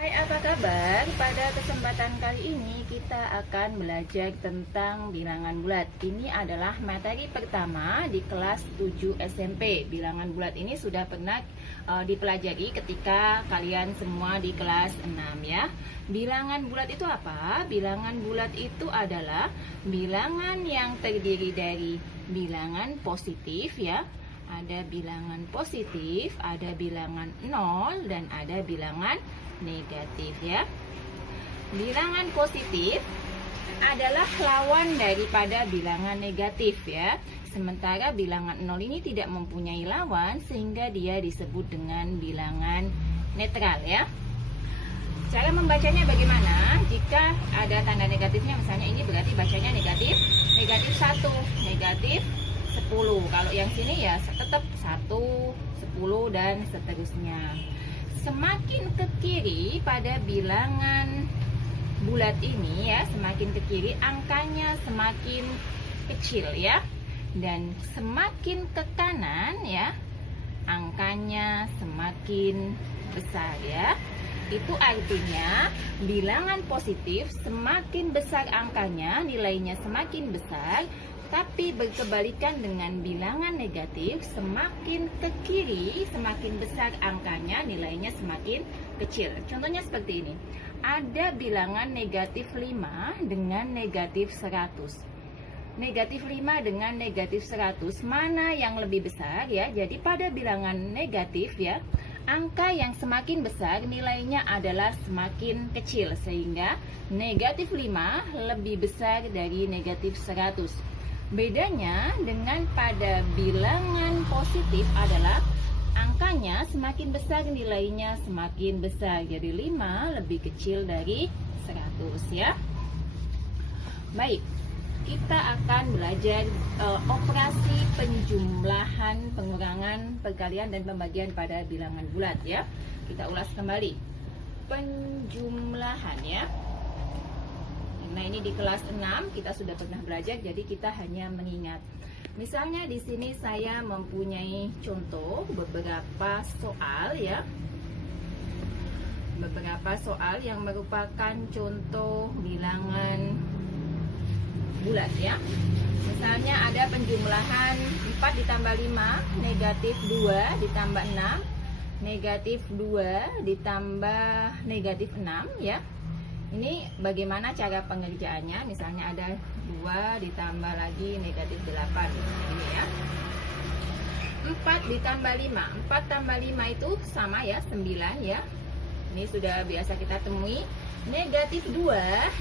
Hai, apa kabar? Pada kesempatan kali ini kita akan belajar tentang bilangan bulat. Ini adalah materi pertama di kelas 7 SMP. Bilangan bulat ini sudah pernah dipelajari ketika kalian semua di kelas 6 ya. Bilangan bulat itu apa? Bilangan bulat itu adalah bilangan yang terdiri dari bilangan positif ya. Ada bilangan positif, ada bilangan 0, dan ada bilangan negatif ya. Bilangan positif adalah lawan daripada bilangan negatif ya. Sementara bilangan 0 ini tidak mempunyai lawan sehingga dia disebut dengan bilangan netral ya. Cara membacanya bagaimana? Jika ada tanda negatifnya, misalnya ini berarti bacanya negatif, negatif 1, negatif 10. Kalau yang sini ya tetap 1, 10 dan seterusnya. Semakin ke kiri pada bilangan bulat ini ya, semakin ke kiri angkanya semakin kecil ya. Dan semakin ke kanan ya, angkanya semakin besar ya. Itu artinya bilangan positif semakin besar angkanya, nilainya semakin besar. Tapi berkebalikan dengan bilangan negatif, semakin ke kiri, semakin besar angkanya, nilainya semakin kecil. Contohnya seperti ini. Ada bilangan negatif 5 dengan negatif 100. Negatif 5 dengan negatif 100, mana yang lebih besar ya? Jadi pada bilangan negatif ya, angka yang semakin besar nilainya adalah semakin kecil. Sehingga negatif 5 lebih besar dari negatif 100. Bedanya dengan pada bilangan positif adalah angkanya semakin besar, nilainya semakin besar. Jadi 5 lebih kecil dari 100 ya. Baik, kita akan belajar operasi penjumlahan, pengurangan, perkalian, dan pembagian pada bilangan bulat ya. Kita ulas kembali. Penjumlahan ya. Nah, ini di kelas 6 kita sudah pernah belajar, jadi kita hanya mengingat. Misalnya di sini saya mempunyai contoh beberapa soal ya. Beberapa soal yang merupakan contoh bilangan bulat ya. Misalnya ada penjumlahan 4 ditambah 5, negatif 2 ditambah 6, negatif 2 ditambah negatif 6 ya. Ini bagaimana cara pengerjaannya? Misalnya ada 2 ditambah lagi negatif 8. Ini ya. 4 ditambah 5. 4 tambah 5 itu sama ya, 9 ya. Ini sudah biasa kita temui. Negatif 2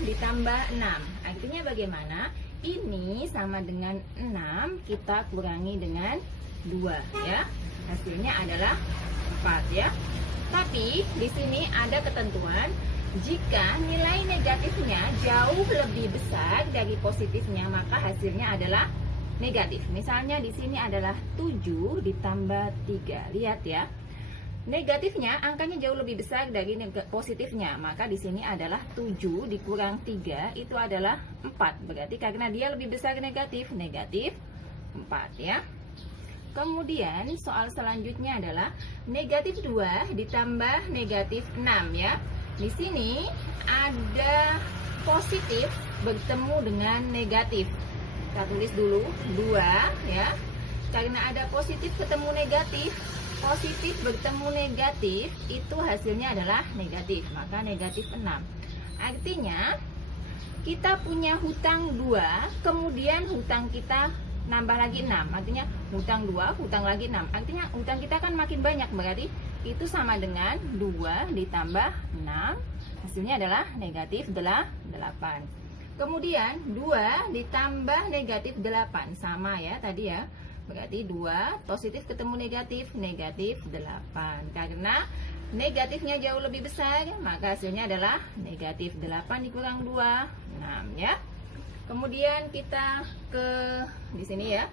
ditambah 6. Artinya bagaimana? Ini sama dengan 6, kita kurangi dengan 2 ya. Hasilnya adalah 4 ya. Tapi di sini ada ketentuan, jika nilai negatifnya jauh lebih besar dari positifnya, maka hasilnya adalah negatif. Misalnya di sini adalah 7 ditambah 3. Lihat ya. Negatifnya angkanya jauh lebih besar dari positifnya, maka di sini adalah 7 dikurang 3 itu adalah 4. Berarti karena dia lebih besar negatif, negatif 4 ya. Kemudian soal selanjutnya adalah negatif 2 ditambah negatif 6 ya. Di sini ada positif bertemu dengan negatif. Kita tulis dulu 2 ya. Karena ada positif ketemu negatif, positif bertemu negatif, itu hasilnya adalah negatif. Maka negatif 6. Artinya kita punya hutang 2, kemudian hutang kita nambah lagi 6. Artinya hutang 2, hutang lagi 6. Artinya hutang kita kan makin banyak, berarti itu sama dengan 2 ditambah 6, hasilnya adalah negatif 8. Kemudian 2 ditambah negatif 8, sama ya tadi ya. Berarti 2 positif ketemu negatif, negatif 8. Karena negatifnya jauh lebih besar, maka hasilnya adalah negatif 8 dikurang 2, 6 ya. Kemudian kita ke di sini ya.